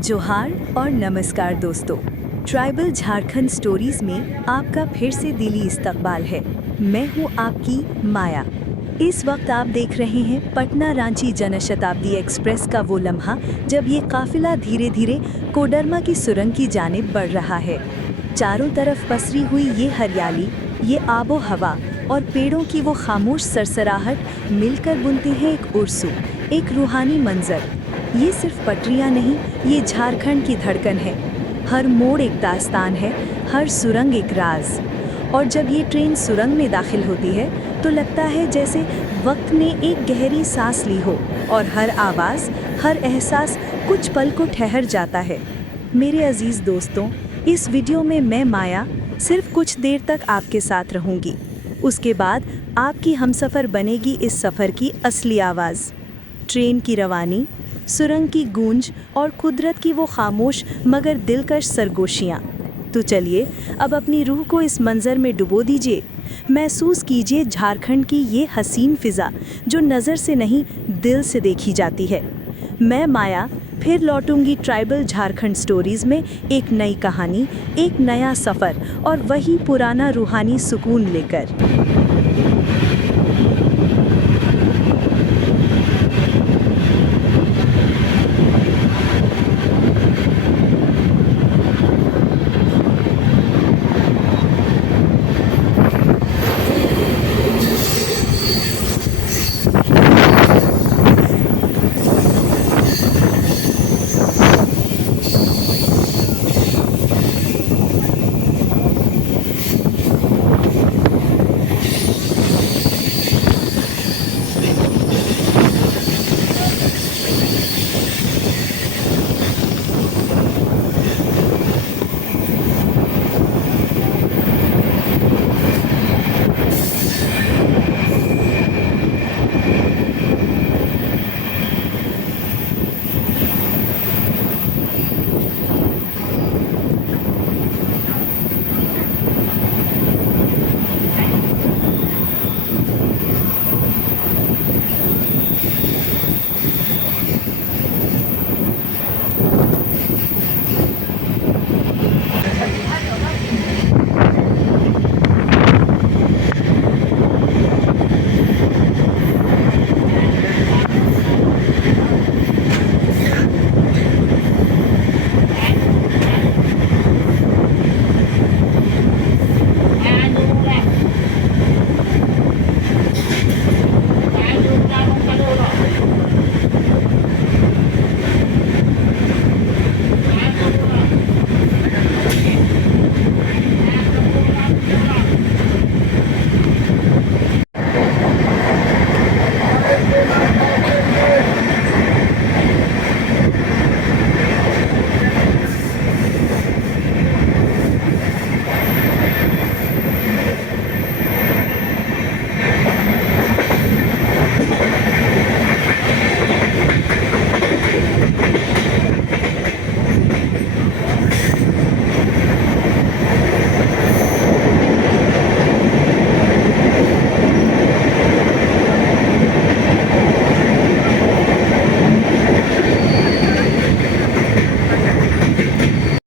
जोहार और नमस्कार दोस्तों। ट्राइबल झारखंड स्टोरीज में आपका फिर से दिली इस्तकबाल है। मैं हूं आपकी माया। इस वक्त आप देख रहे हैं पटना रांची जनशताब्दी एक्सप्रेस का वो लम्हा जब ये काफिला धीरे धीरे कोडरमा की सुरंग की जानिब बढ़ रहा है। चारों तरफ पसरी हुई ये हरियाली, ये आबो हवा और पेड़ों की वो खामोश सरसराहट मिलकर बुनते हैं एक उर्सू, एक रूहानी मंजर। ये सिर्फ पटरियां नहीं, ये झारखंड की धड़कन है। हर मोड़ एक दास्तान है, हर सुरंग एक राज। और जब ये ट्रेन सुरंग में दाखिल होती है तो लगता है जैसे वक्त ने एक गहरी सांस ली हो और हर आवाज़, हर एहसास कुछ पल को ठहर जाता है। मेरे अजीज़ दोस्तों, इस वीडियो में मैं माया सिर्फ कुछ देर तक आपके साथ रहूँगी। उसके बाद आपकी हमसफ़र बनेगी इस सफ़र की असली आवाज़। ट्रेन की रवानी, सुरंग की गूंज और कुदरत की वो खामोश मगर दिलकश सरगोशियाँ। तो चलिए अब अपनी रूह को इस मंज़र में डुबो दीजिए। महसूस कीजिए झारखंड की ये हसीन फ़िज़ा जो नज़र से नहीं दिल से देखी जाती है। मैं माया फिर लौटूंगी ट्राइबल झारखंड स्टोरीज़ में एक नई कहानी, एक नया सफ़र और वही पुराना रूहानी सुकून लेकर।